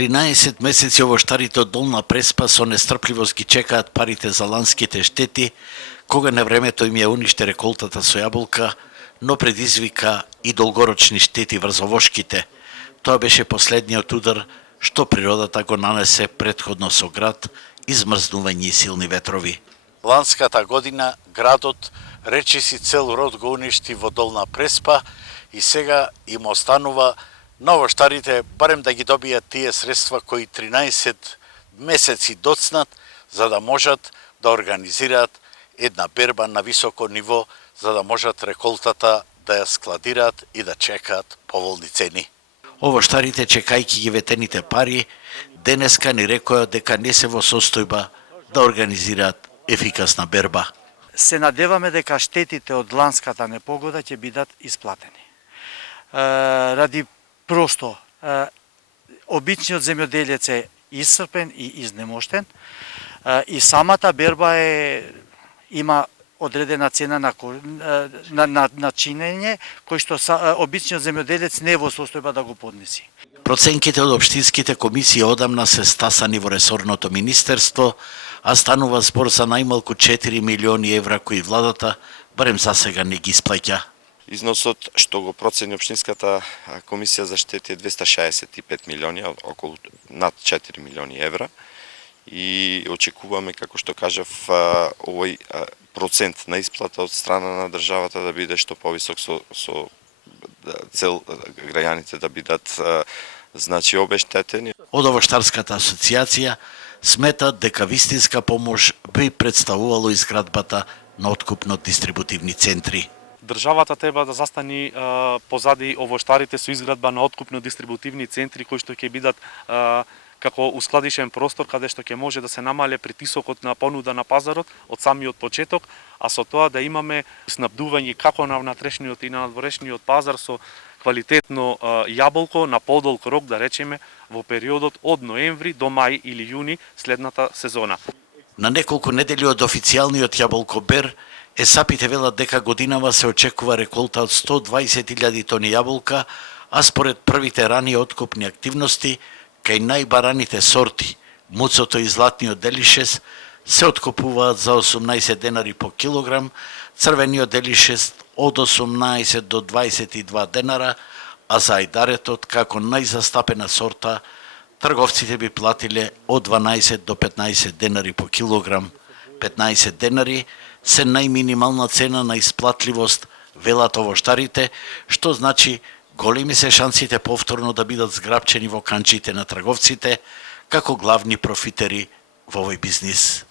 13 месеци овоштарите од Долна Преспа со нестрпливост ги чекаат парите за ланските штети, кога на времето им ја уништи реколтата со јаболка, но предизвика и долгорочни штети врз овошките. Тоа беше последниот удар што природата го нанесе претходно со град, измрзнување и силни ветрови. Ланската година градот речиси цел род го уништи во Долна Преспа и сега им останува на овоштарите барем да ги добијат тие средства кои 13 месеци доцнат, за да можат да организираат една берба на високо ниво, за да можат реколтата да ја складираат и да чекаат поволни цени. Овоштарите, чекајќи ги ветените пари, денеска ни рекоа дека не се во состојба да организираат ефикасна берба. Се надеваме дека штетите од ланската непогода ќе бидат исплатени. Ради просто обичниот земјоделец е исцрпен и изнемоштен и самата берба има одредена цена на чинење кој што обичниот земјоделец не е во состојба да го поднеси. Проценките од општинските комисии одамна се стасани во ресорното министерство, а станува збор за најмалку 4 милиони евра кои владата барем за сега не ги исплаќа. Износот што го процени општинската комисија за штети е 265 милиони, околу над 4 милиони евра. И очекуваме, како што кажав, овој процент на исплата од страна на државата да биде што повисок со цел граѓаните да бидат обештетени. Од овоштарската асоциација сметат дека вистинска помош би представувало изградбата на откупно-дистрибутивни центри. Државата треба да застани позади овоштарите со изградба на откупно-дистрибутивни центри кои што ќе бидат како ускладишен простор каде што ќе може да се намале притисокот на понуда на пазарот од самиот почеток, а со тоа да имаме снабдување како на внатрешниот и на надворешниот пазар со квалитетно јаболко на подолг рок, да речеме, во периодот од ноември до мај или јуни следната сезона. На неколку недели од официјалниот јаболкобер, ЕСАПите велат дека годинава се очекува реколта од 120.000 тони јаболка, а според првите рани откупни активности, кај најбараните сорти, муцото и златниот делишес, се откупуваат за 18 денари по килограм, црвениот делишес од 18 до 22 денара, а за ајдаретот, како најзастапена сорта, трговците би платиле од 12 до 15 денари по килограм. 15 денари се најминимална цена на исплатливост, велат овоштарите, што значи големи се шансите повторно да бидат зграпчени во канчите на трговците како главни профитери во овој бизнис.